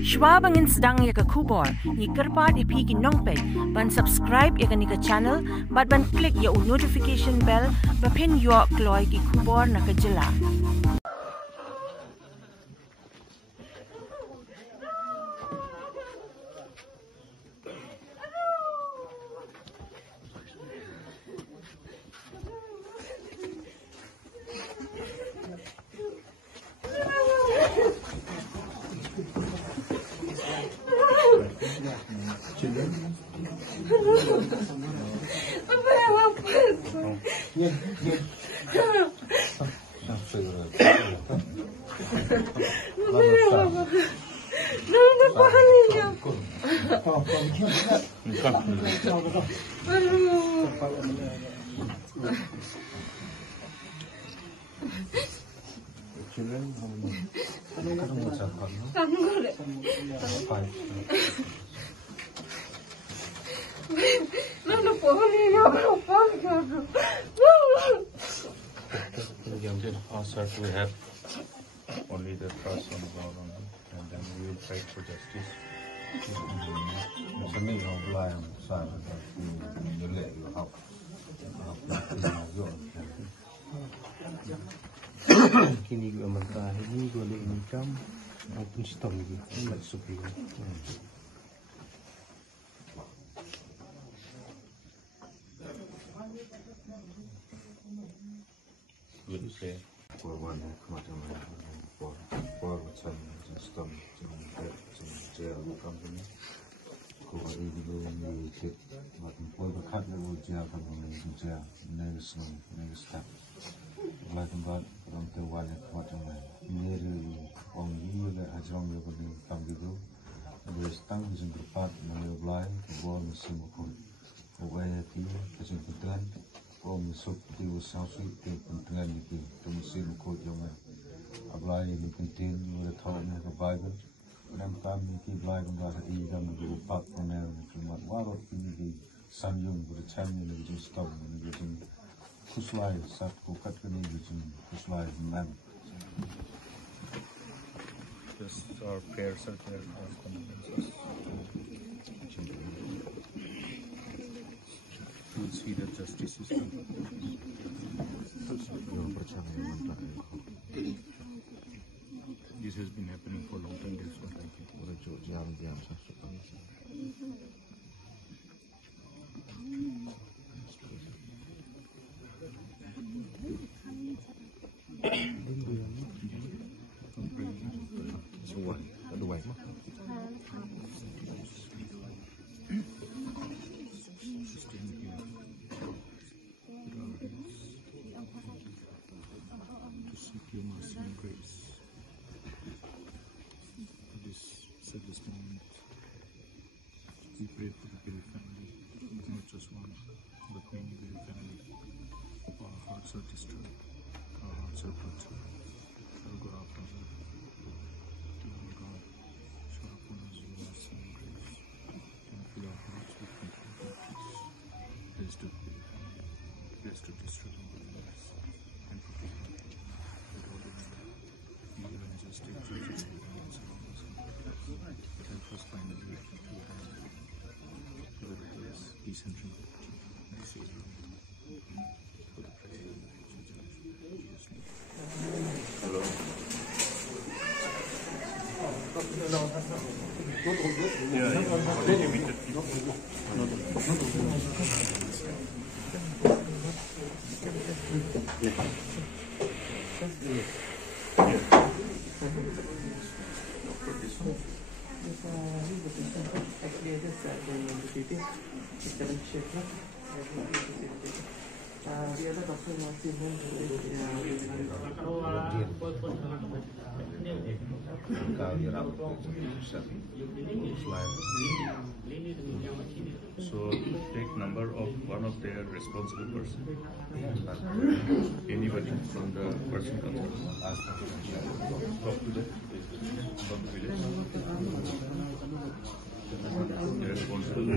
Shwa bangin sedang ya ke kubor, ni kerpat ipi ki nongpet, ban subscribe ya ke ni ke channel, ban klik ya notification bell, bapin yo kloy ki kubor na ke jela. We have only the trust on the ground, and then we will fight for justice. Kini gue mentah ini gue le income maupun sistem lagi nggak supaya. Good to say. For one kemarin for some system jail company ko ini dulu ni kit macam pun berkat level jail company jail next step like about orang tua ni kemarin ni orang ini le ajang le bagi kami tu ada stang di tempat melai kebun musim Mukul awalnya tu kesimpulan masuk di Sngewsih ke pentingan itu musim Mukul jangan apply ni penting ada tahu ni ke Bible dan kami ki Bible dah ikan berupat panel cuma warok ini di sanjung bercam ni di stop ni di kuslai saat kukat kini di kuslai man. Just our prayers are there for condolences. We'll see the justice system. This has been happening for a long time. That's what I think. Your mercy and grace. This saddest moment, we pray for the Gill family, not just one, but many Gill family. Our hearts are disturbed, our hearts are broken. Our God, Father, dear God, show upon us your mercy and grace, and fill our hearts with comfort and peace. Bless the Gill family, bless the distressed lives, and forgive them. Help us find a way to whether it is decently and safely for the president. Hello. So take number of one of their responsible person. Anybody from the person concerned. Talk to them from the village. Their responsible.